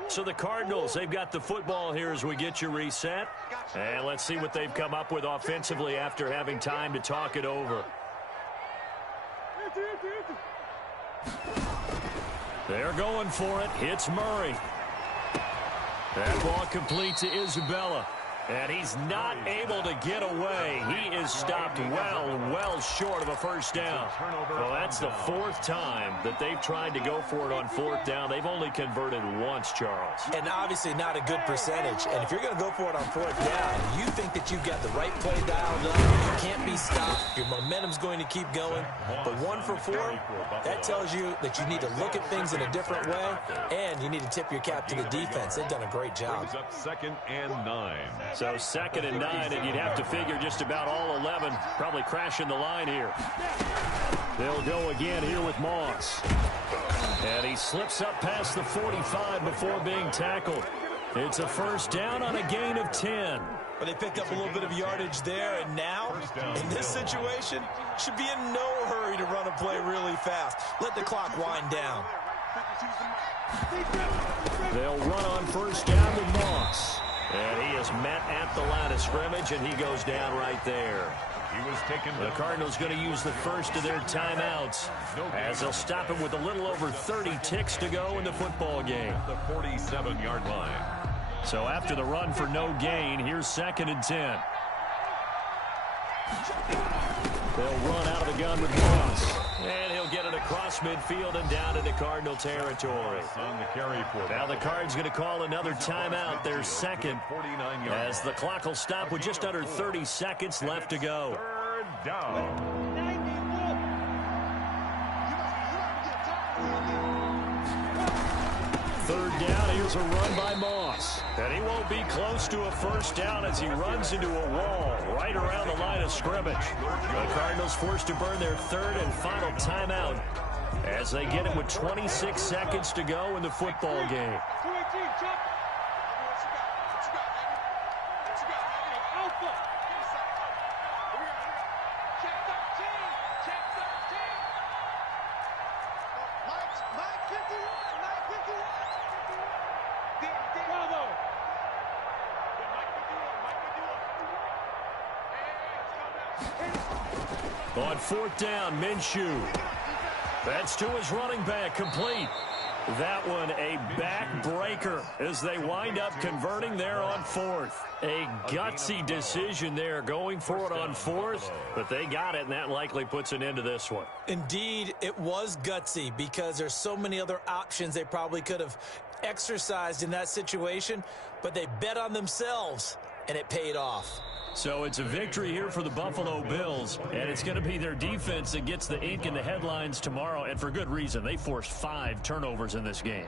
So the Cardinals, they've got the football here as we get you reset. And let's see what they've come up with offensively after having time to talk it over. They're going for it. Hits Murray. That ball complete to Isabella. And he's not able to get away. He is stopped well short of a 1st down. Well, that's the 4th time that they've tried to go for it on 4th down. They've only converted once, Charles. And obviously not a good percentage. And if you're going to go for it on 4th down, you think that you've got the right play dialed up. You can't be stopped. Your momentum's going to keep going. But 1 for 4, that tells you that you need to look at things in a different way. And you need to tip your cap to the defense. They've done a great job. 2nd and 9. So 2nd and 9, and you'd have to figure just about all 11 probably crashing the line here. They'll go again here with Moss. And he slips up past the 45 before being tackled. It's a first down on a gain of 10. But they picked up a little bit of yardage there, and now, in this situation, should be in no hurry to run a play really fast. Let the clock wind down. They'll run on first down with Moss. And he is met at the line of scrimmage, and he goes down right there. He was taken The Cardinals going to use the first of their timeouts as they'll stop him with a little over 30 ticks to go in the football game. the 47-yard line. So after the run for no gain, here's 2nd and 10. They'll run out of the gun with Moss. And he'll get it across midfield and down into Cardinal territory. On the carry for Now the Cards going to call another timeout, their second, 49 as the clock will stop with just under 30 seconds left to go. Third down. Third down, here's a run by Moss. And he won't be close to a first down as he runs into a wall right around the line of scrimmage. The Cardinals forced to burn their third and final timeout as they get it with 26 seconds to go in the football game. On fourth down, Minshew. That's to his running back, complete. That one a backbreaker as they wind up converting there on fourth. A gutsy decision there going for it on fourth, but they got it, and that likely puts an end to this one. Indeed, it was gutsy because there's so many other options they probably could have exercised in that situation, but they bet on themselves, and it paid off. So it's a victory here for the Buffalo Bills, and it's going to be their defense that gets the ink in the headlines tomorrow, and for good reason. They forced 5 turnovers in this game.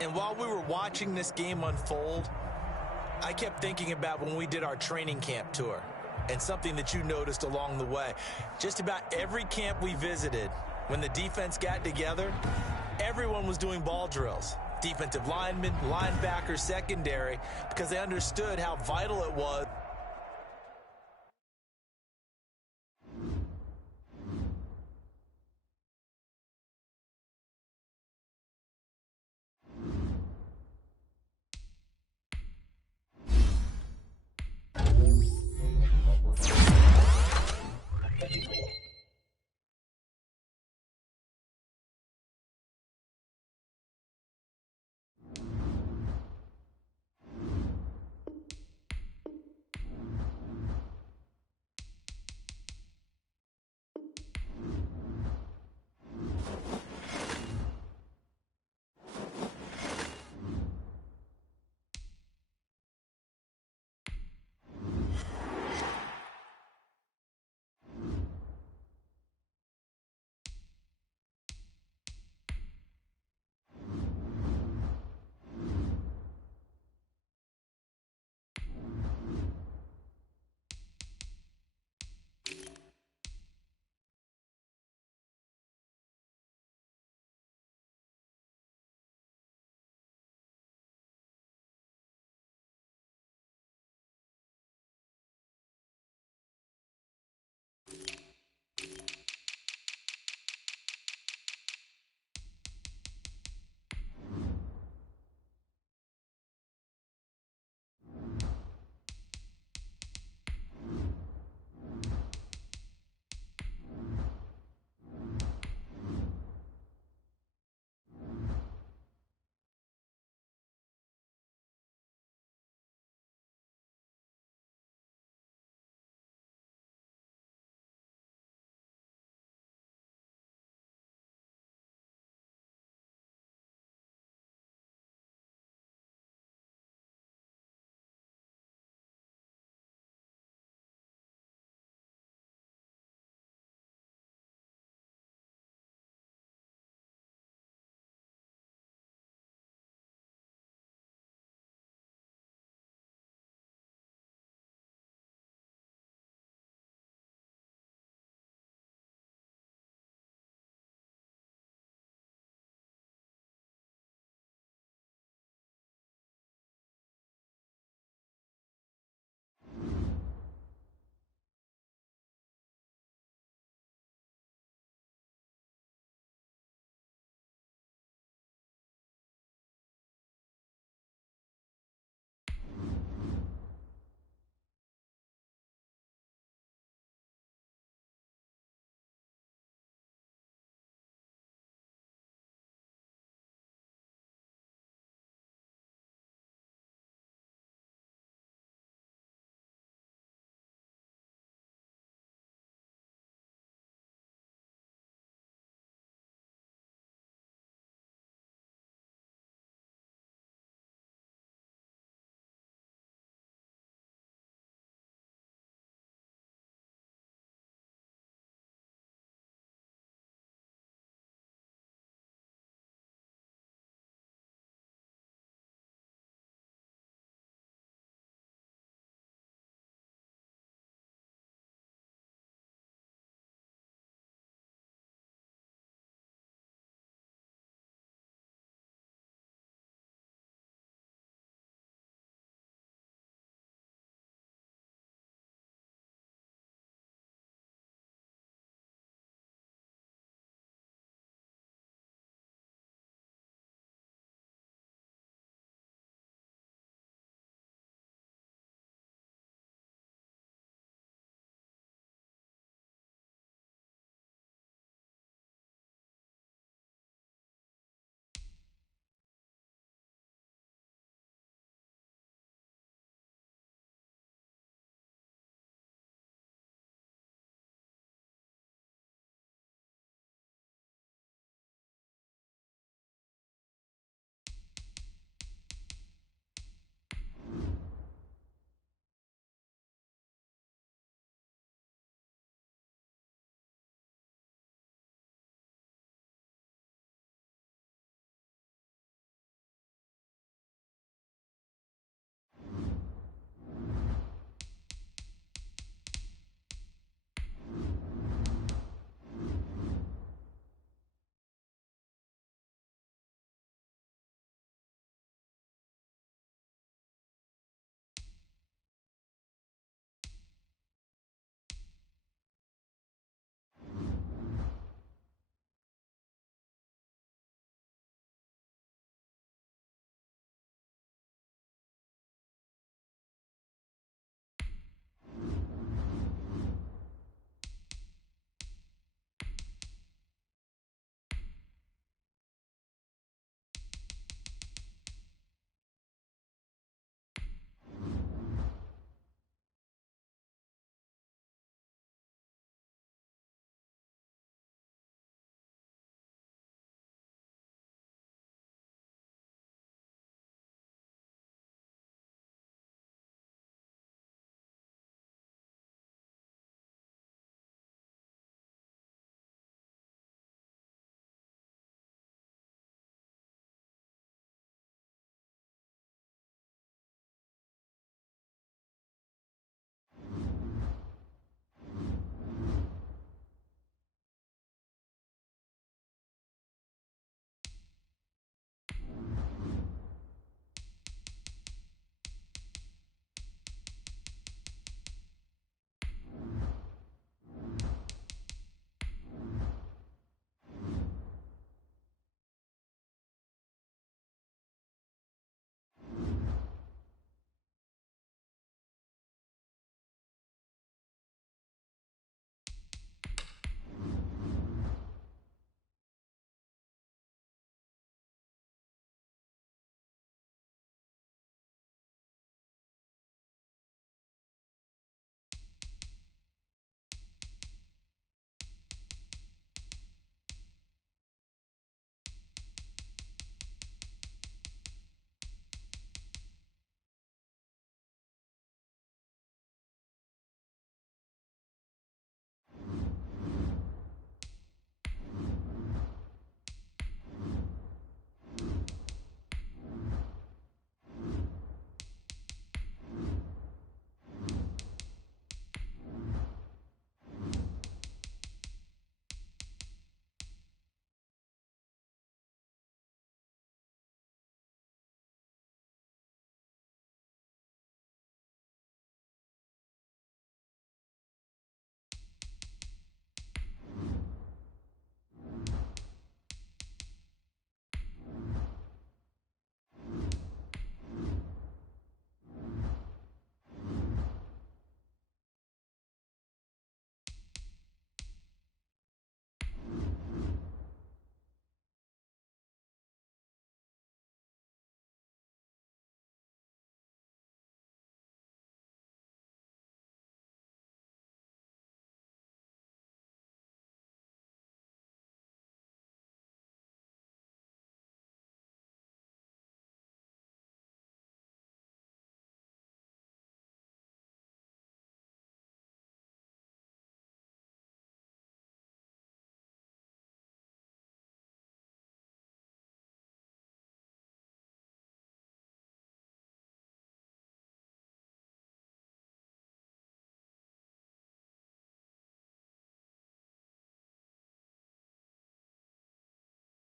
And while we were watching this game unfold, I kept thinking about when we did our training camp tour and something that you noticed along the way. Just about every camp we visited, when the defense got together, everyone was doing ball drills. Defensive linemen, linebackers, secondary, because they understood how vital it was.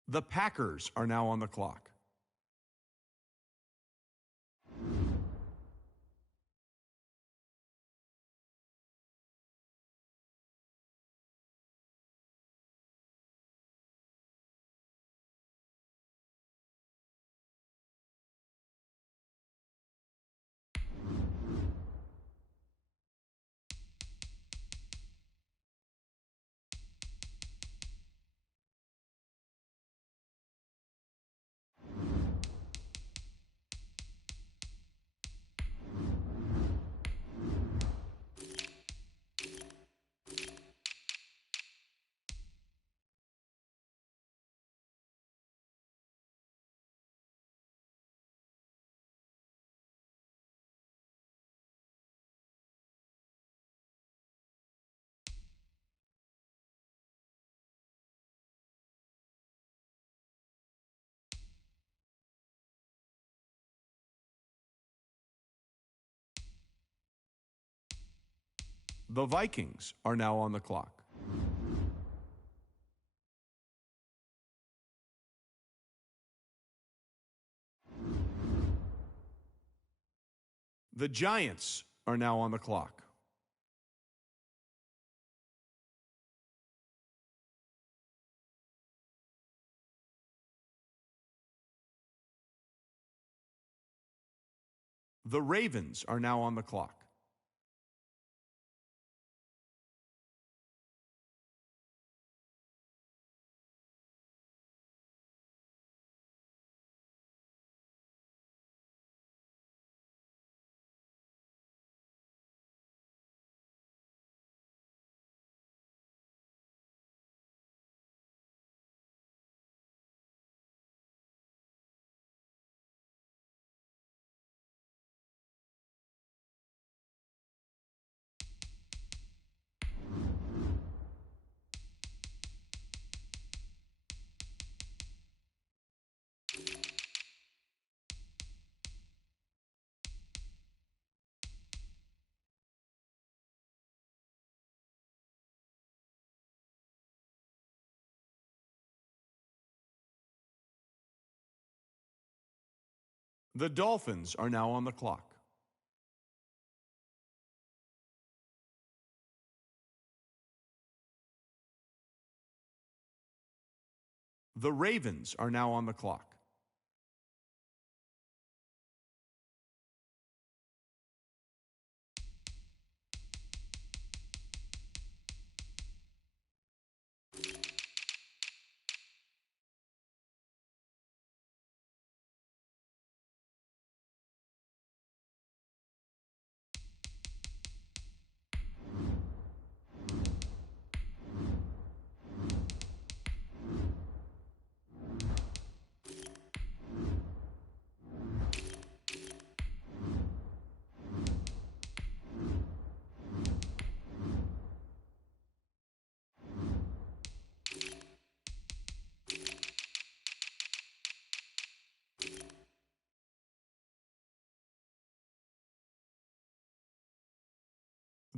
The Packers are now on the clock. The Vikings are now on the clock. The Giants are now on the clock. The Ravens are now on the clock. The Dolphins are now on the clock. The Ravens are now on the clock.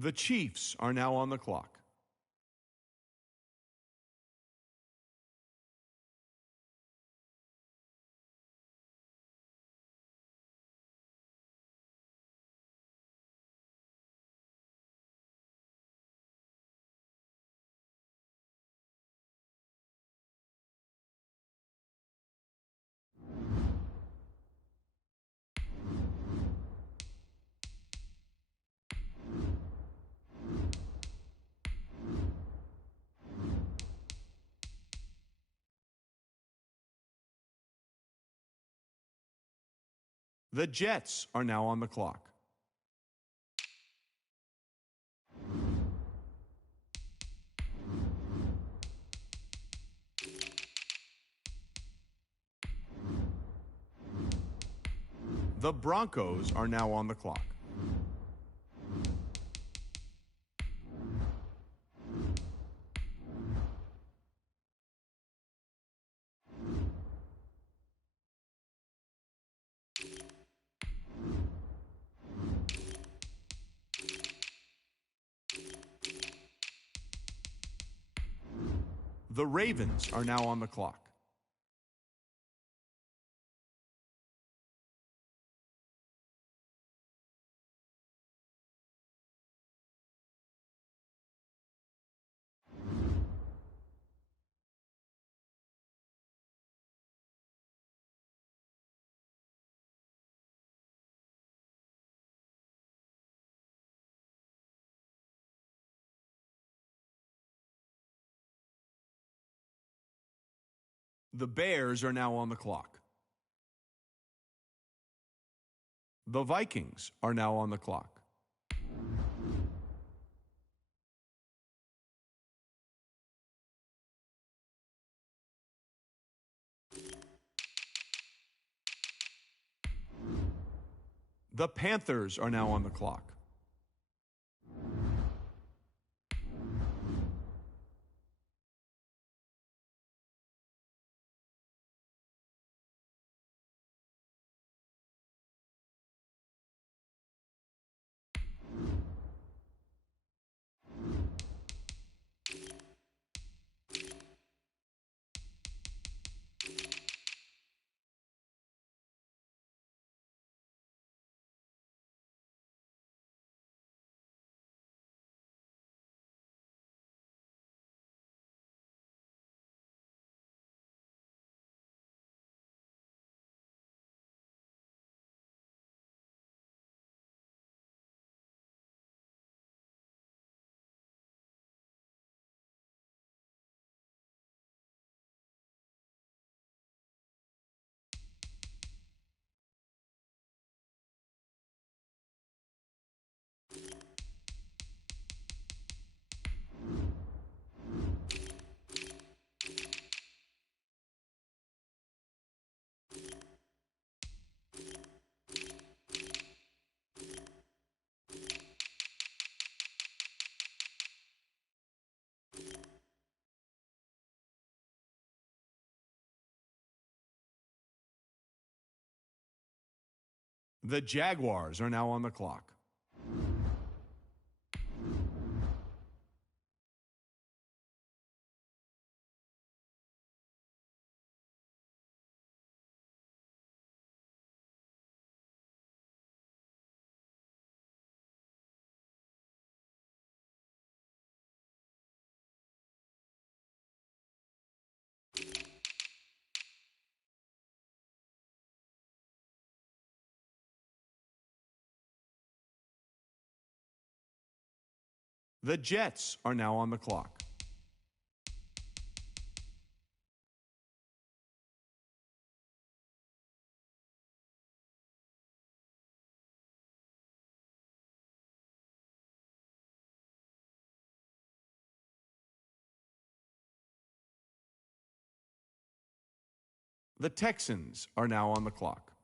The Chiefs are now on the clock. The Jets are now on the clock. The Broncos are now on the clock. The Ravens are now on the clock. The Bears are now on the clock. The Vikings are now on the clock. The Panthers are now on the clock. The Jaguars are now on the clock. The Jets are now on the clock. The Texans are now on the clock.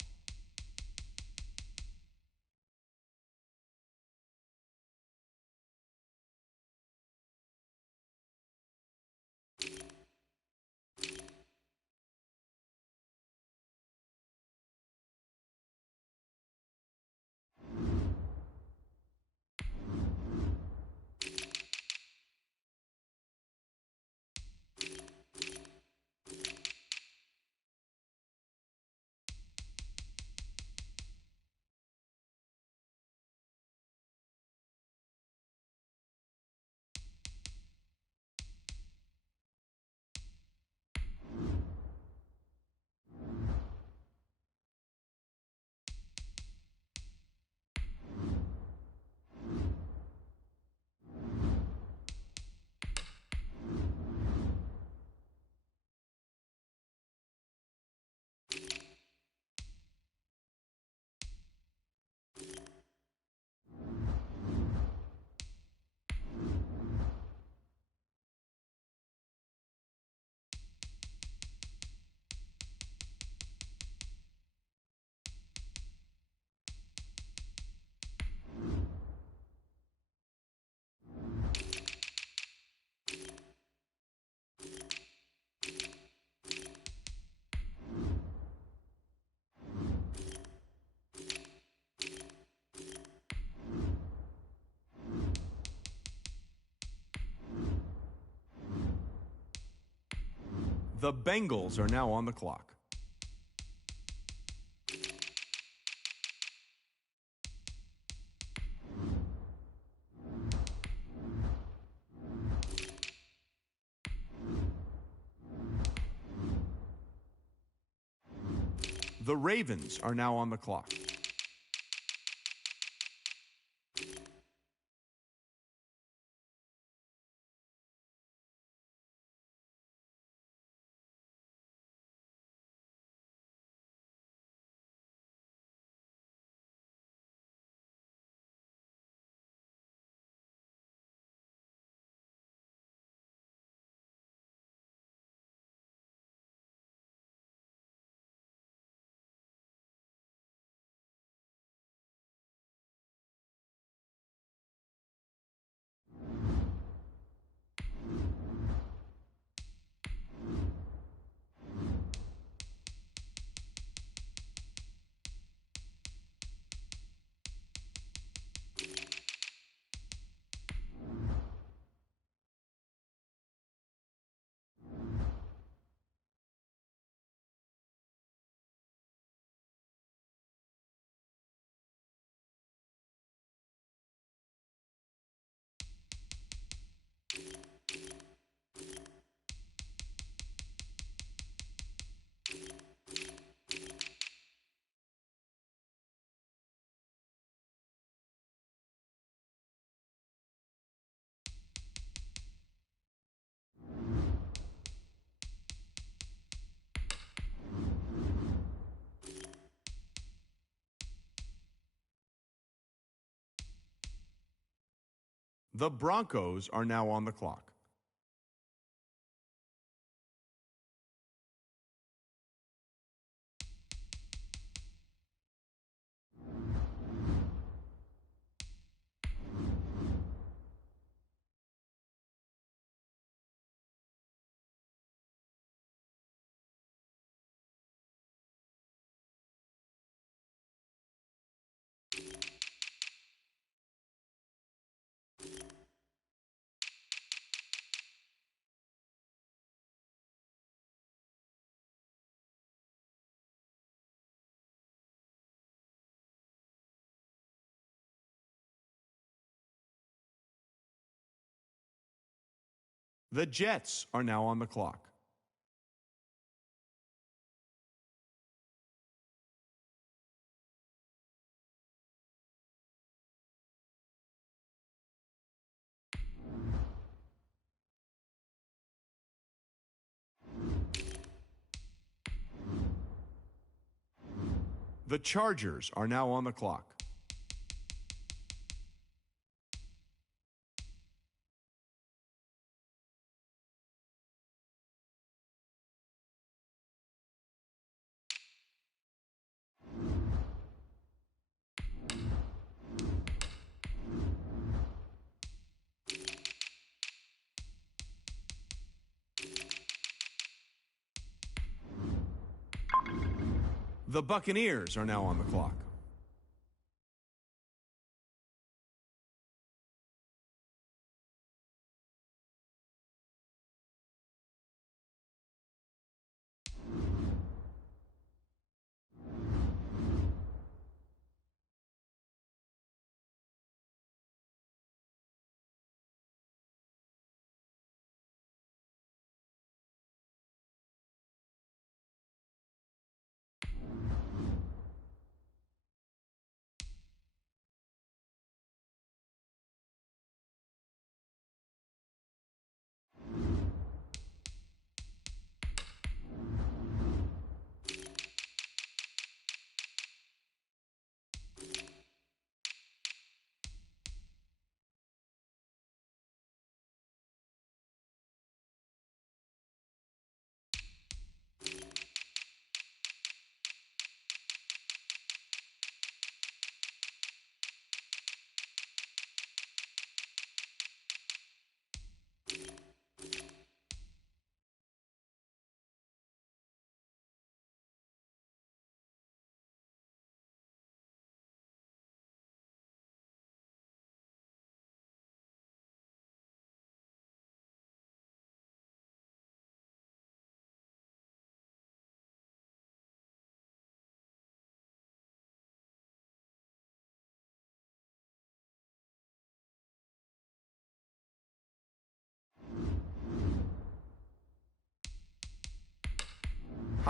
The Bengals are now on the clock. The Ravens are now on the clock. The Broncos are now on the clock. The Jets are now on the clock. The Chargers are now on the clock. The Buccaneers are now on the clock.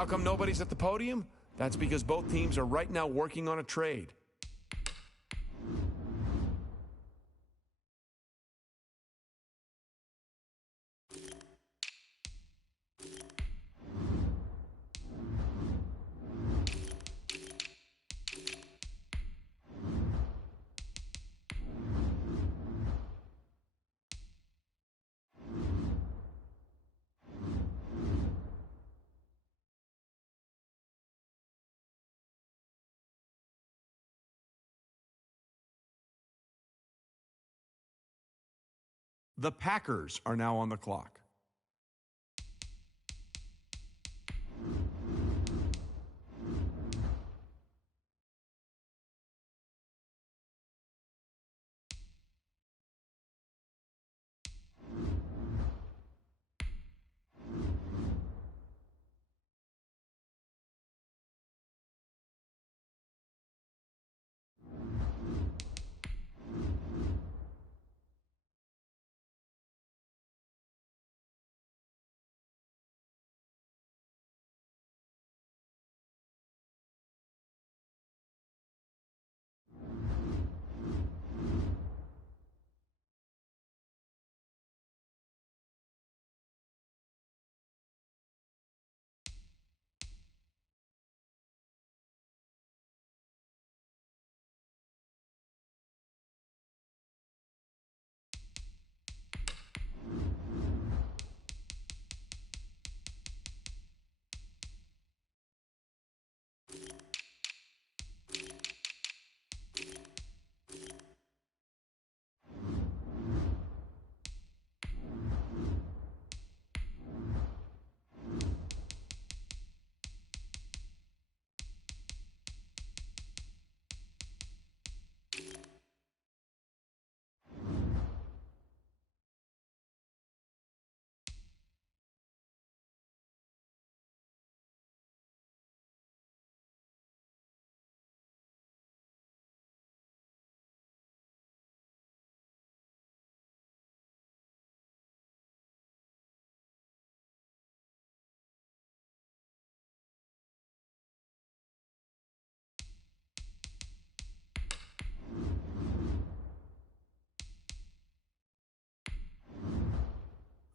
How come nobody's at the podium? That's because both teams are right now working on a trade. The Packers are now on the clock.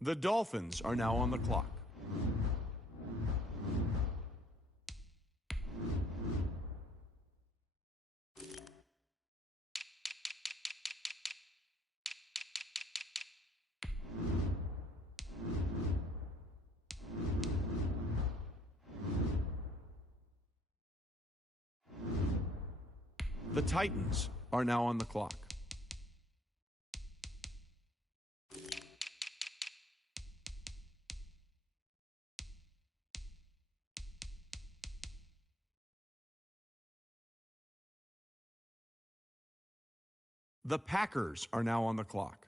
The Dolphins are now on the clock. The Titans are now on the clock. The Packers are now on the clock.